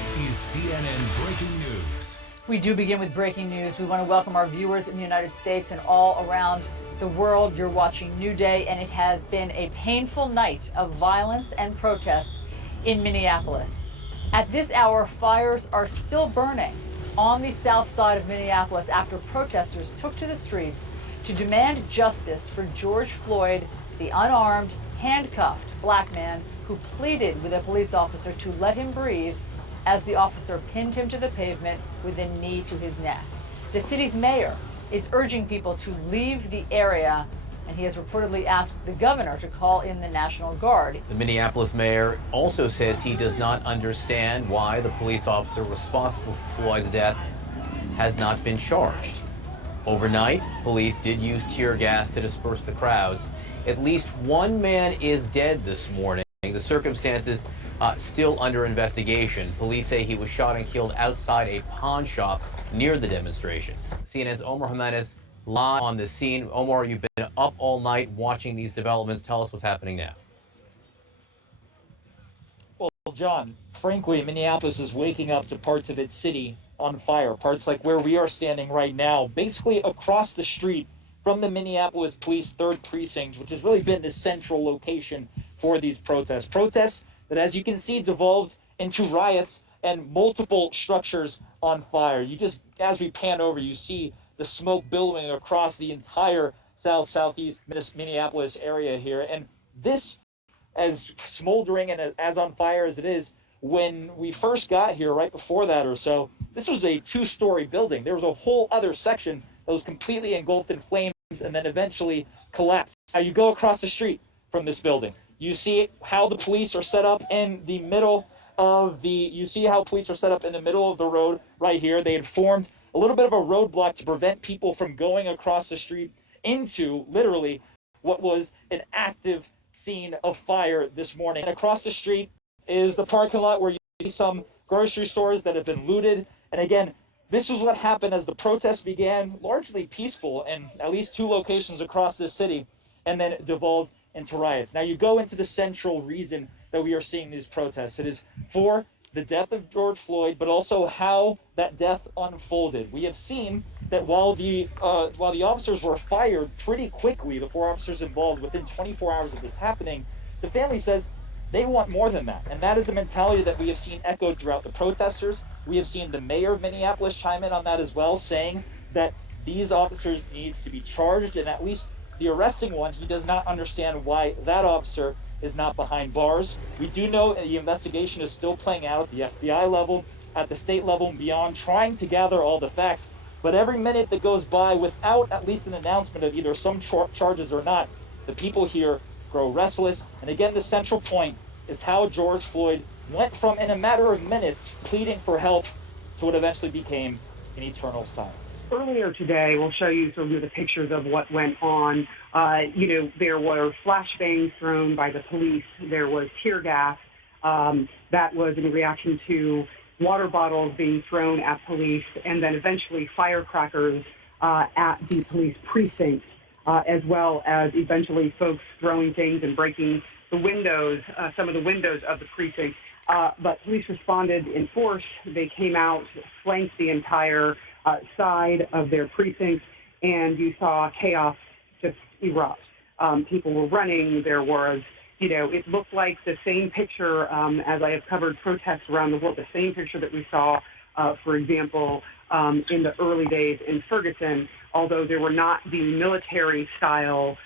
This is CNN Breaking News. We do begin with breaking news. We want to welcome our viewers in the United States and all around the world. You're watching New Day, and it has been a painful night of violence and protest in Minneapolis. At this hour, fires are still burning on the south side of Minneapolis after protesters took to the streets to demand justice for George Floyd, the unarmed, handcuffed black man who pleaded with a police officer to let him breathe as the officer pinned him to the pavement with a knee to his neck. The city's mayor is urging people to leave the area, and he has reportedly asked the governor to call in the National Guard. The Minneapolis mayor also says he does not understand why the police officer responsible for Floyd's death has not been charged. Overnight, police did use tear gas to disperse the crowds. At least one man is dead this morning. The circumstances still under investigation. Police say he was shot and killed outside a pawn shop near the demonstrations. CNN's Omar Jimenez live on the scene. Omar, you've been up all night watching these developments. Tell us what's happening now. Well, John, frankly, Minneapolis is waking up to parts of its city on fire. Parts like where we are standing right now, basically across the street from the Minneapolis Police 3rd Precinct, which has really been the central location for these protests. Protests that, as you can see, devolved into riots and multiple structures on fire. You just, as we pan over, you see the smoke billowing across the entire southeast Minneapolis area here. And this, as smoldering and as on fire as it is, when we first got here, right before that or so, this was a 2-story building. There was a whole other section that was completely engulfed in flames and then eventually collapsed. Now you go across the street from this building. You see how the police are set up in the middle of the road right here. They had formed a little bit of a roadblock to prevent people from going across the street into literally what was an active scene of fire this morning. And across the street is the parking lot where you see some grocery stores that have been looted. And again, this is what happened as the protests began, largely peaceful in at least 2 locations across this city, and then it devolved into riots. Now you go into the central reason that we are seeing these protests. It is for the death of George Floyd, but also how that death unfolded. We have seen that while the officers were fired pretty quickly, the 4 officers involved within 24 hours of this happening, the family says they want more than that. And that is a mentality that we have seen echoed throughout the protesters. We have seen the mayor of Minneapolis chime in on that as well, saying that these officers need to be charged, and at least the arresting one, he does not understand why that officer is not behind bars. We do know the investigation is still playing out at the FBI level, at the state level and beyond, trying to gather all the facts. But every minute that goes by without at least an announcement of either some charges or not, the people here grow restless. And again, the central point is how George Floyd went from, in a matter of minutes, pleading for help to what eventually became an eternal silence. Earlier today, we'll show you some of the pictures of what went on. There were flashbangs thrown by the police. There was tear gas. That was in reaction to water bottles being thrown at police, and then eventually firecrackers at the police precinct, as well as eventually folks throwing things and breaking the windows, some of the windows of the precinct. But police responded in force. They came out, flanked the entire side of their precincts, and you saw chaos just erupt. People were running. There was, it looked like the same picture as I have covered protests around the world, the same picture that we saw, for example, in the early days in Ferguson, although there were not the military-style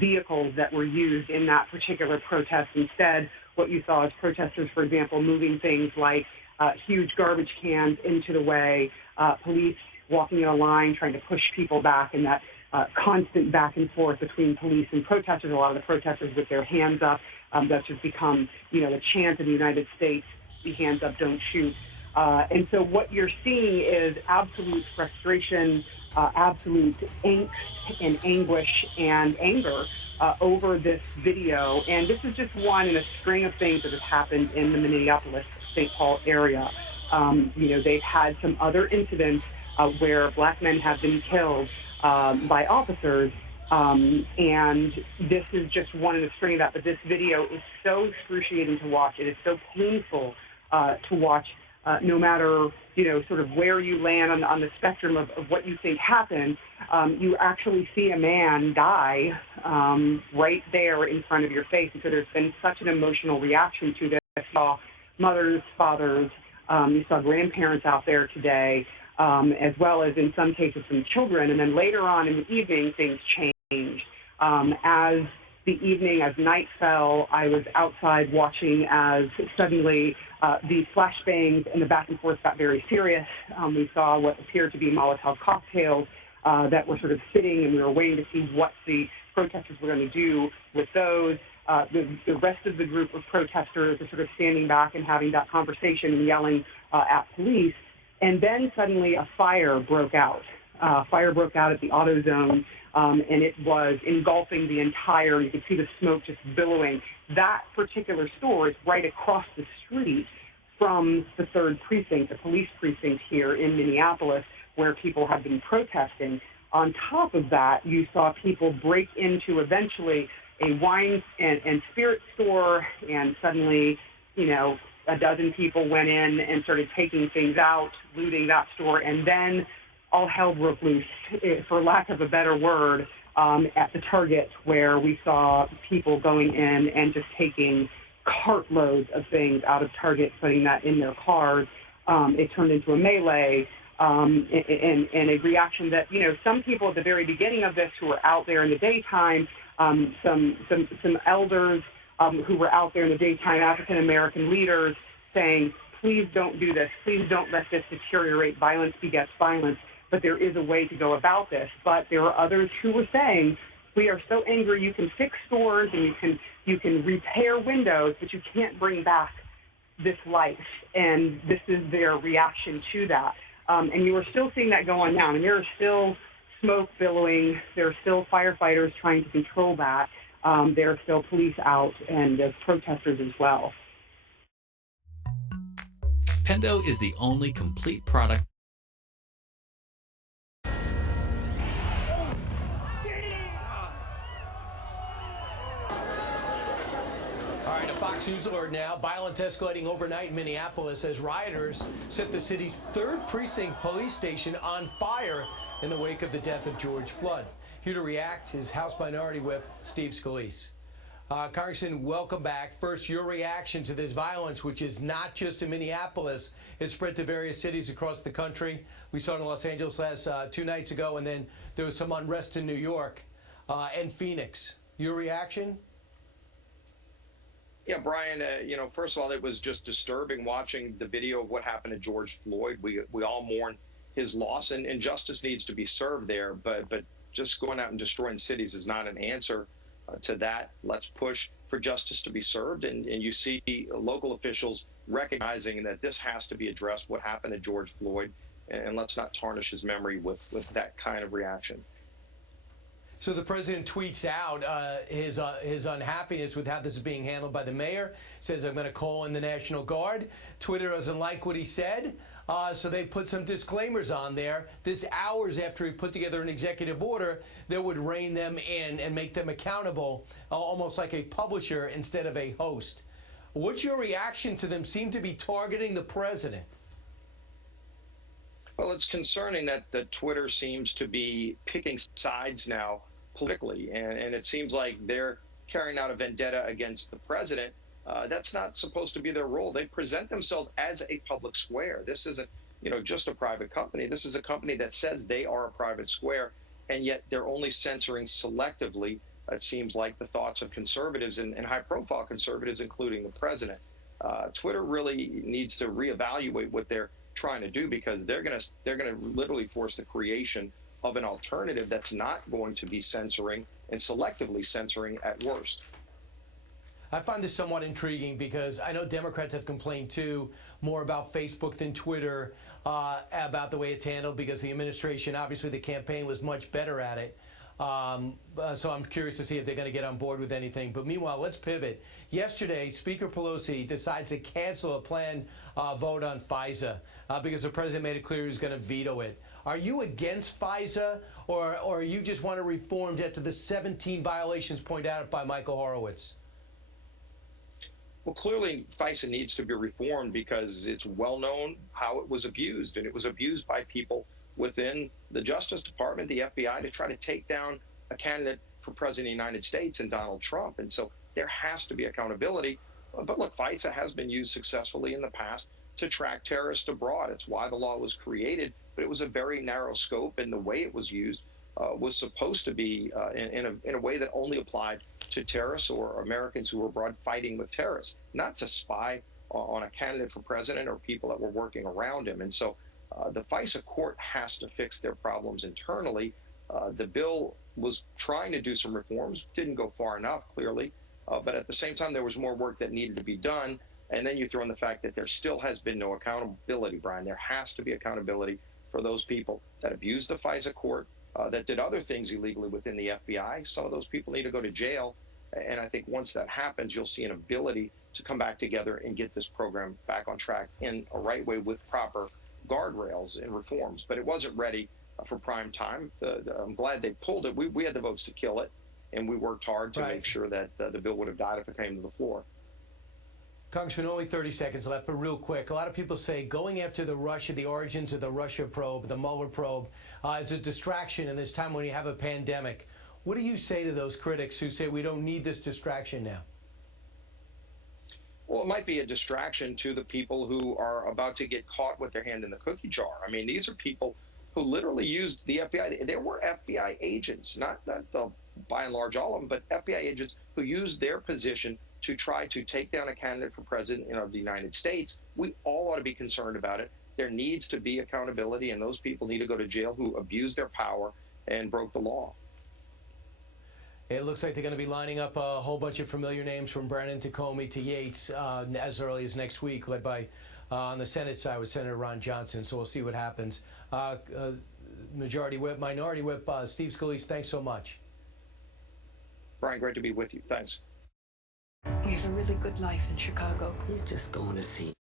vehicles that were used in that particular protest. Instead, what you saw is protesters, for example, moving things like huge garbage cans into the way, police walking in a line trying to push people back, and that constant back and forth between police and protesters. A lot of the protesters with their hands up. That's just become, a chant in the United States, the hands up, don't shoot. And so what you're seeing is absolute frustration, absolute angst and anguish and anger over this video. And this is just one in a string of things that have happened in the Minneapolis-St. Paul area. They've had some other incidents where black men have been killed by officers, and this is just one in a string of that. But this video is so excruciating to watch. It is so painful to watch no matter, sort of where you land on the spectrum of what you think happened, you actually see a man die right there in front of your face. And so there's been such an emotional reaction to this. You saw mothers, fathers, you saw grandparents out there today, as well as in some cases some children. And then later on in the evening, things changed. As night fell, I was outside watching as suddenly the flashbangs and the back and forth got very serious. We saw what appeared to be Molotov cocktails that were sort of sitting, and we were waiting to see what the protesters were going to do with those. The rest of the group of protesters are sort of standing back and having that conversation and yelling at police. And then suddenly a fire broke out. Fire broke out at the AutoZone, and it was engulfing the entire, you could see the smoke just billowing. That particular store is right across the street from the 3rd precinct, the police precinct here in Minneapolis, where people have been protesting. On top of that, you saw people break into eventually a wine and spirit store, and suddenly, a dozen people went in and started taking things out, looting that store, and then all hell broke loose, for lack of a better word, at the Target, where we saw people going in and just taking cartloads of things out of Target, putting that in their cars. It turned into a melee and a reaction that, some people at the very beginning of this who were out there in the daytime, some elders who were out there in the daytime, African-American leaders, saying, please don't do this. Please don't let this deteriorate. Violence begets violence. But there is a way to go about this. But there are others who were saying, we are so angry, you can fix stores and you can repair windows, but you can't bring back this life. And this is their reaction to that. And you are still seeing that go on now. And there is still smoke billowing. There are still firefighters trying to control that. There are still police out, and there's protesters as well. Pendo is the only complete product. All right, a Fox News alert now. Violence escalating overnight in Minneapolis as rioters set the city's 3rd precinct police station on fire in the wake of the death of George Floyd. Here to react is House Minority Whip Steve Scalise. Congressman, welcome back. First, your reaction to this violence, which is not just in Minneapolis. It spread to various cities across the country. We saw it in Los Angeles last 2 nights ago, and then there was some unrest in New York and Phoenix. Your reaction? Yeah, Brian, first of all, it was just disturbing watching the video of what happened to George Floyd. We all mourn his loss, and justice needs to be served there. But just going out and destroying cities is not an answer to that. Let's push for justice to be served. And you see local officials recognizing that this has to be addressed, what happened to George Floyd. And let's not tarnish his memory with that kind of reaction. So the president tweets out his unhappiness with how this is being handled by the mayor, says, I'm going to call in the National Guard. Twitter doesn't like what he said, so they put some disclaimers on there. This hours after he put together an executive order that would rein them in and make them accountable, almost like a publisher instead of a host. What's your reaction to them seem to be targeting the president? Well, it's concerning that Twitter seems to be picking sides now politically, and it seems like they're carrying out a vendetta against the president. That's not supposed to be their role. They present themselves as a public square. This isn't, just a private company. This is a company that says they are a private square, and yet they're only censoring selectively, it seems like, the thoughts of conservatives and high-profile conservatives, including the president. Twitter really needs to reevaluate what they're trying to do, because they're going to literally force the creation of an alternative that's not going to be censoring and selectively censoring at worst. I find this somewhat intriguing because I know Democrats have complained too more about Facebook than Twitter, about the way it's handled, because the administration, obviously the campaign was much better at it. So I'm curious to see if they're going to get on board with anything. But meanwhile, let's pivot. Yesterday, Speaker Pelosi decides to cancel a planned vote on FISA because the president made it clear he was going to veto it. Are you against FISA, or you just want to reform it to the 17 violations pointed out by Michael Horowitz? Well, clearly, FISA needs to be reformed because it's well known how it was abused, and it was abused by people within the Justice Department, the FBI, to try to take down a candidate for president of the United States and Donald Trump. And so there has to be accountability. But look, FISA has been used successfully in the past to track terrorists abroad. It's why the law was created, but it was a very narrow scope, and the way it was used was supposed to be in a way that only applied to terrorists or Americans who were abroad fighting with terrorists, not to spy on a candidate for president or people that were working around him. And so the FISA court has to fix their problems internally. The bill was trying to do some reforms, didn't go far enough, clearly, but at the same time, there was more work that needed to be done. And then you throw in the fact that there still has been no accountability, Brian. There has to be accountability for those people that abused the FISA court, that did other things illegally within the FBI. Some of those people need to go to jail. And I think once that happens, you'll see an ability to come back together and get this program back on track in a right way with proper guardrails and reforms. But it wasn't ready for prime time. I'm glad they pulled it. We had the votes to kill it, and we worked hard to make sure that the bill would have died if it came to the floor. Congressman, only 30 seconds left, but real quick. A lot of people say going after the origins of the Russia probe, the Mueller probe, is a distraction in this time when you have a pandemic. What do you say to those critics who say we don't need this distraction now? Well, it might be a distraction to the people who are about to get caught with their hand in the cookie jar. I mean, these are people who literally used the FBI. There were FBI agents, not the, by and large all of them, but FBI agents who used their position to try to take down a candidate for president of the United States. We all ought to be concerned about it. There needs to be accountability, and those people need to go to jail who abused their power and broke the law. It looks like they're going to be lining up a whole bunch of familiar names from Brennan to Comey to Yates as early as next week, led by, on the Senate side, with Senator Ron Johnson. So we'll see what happens. Minority Whip Steve Scalise, thanks so much. Brian, great to be with you. Thanks. We have a really good life in Chicago. He's just going to see.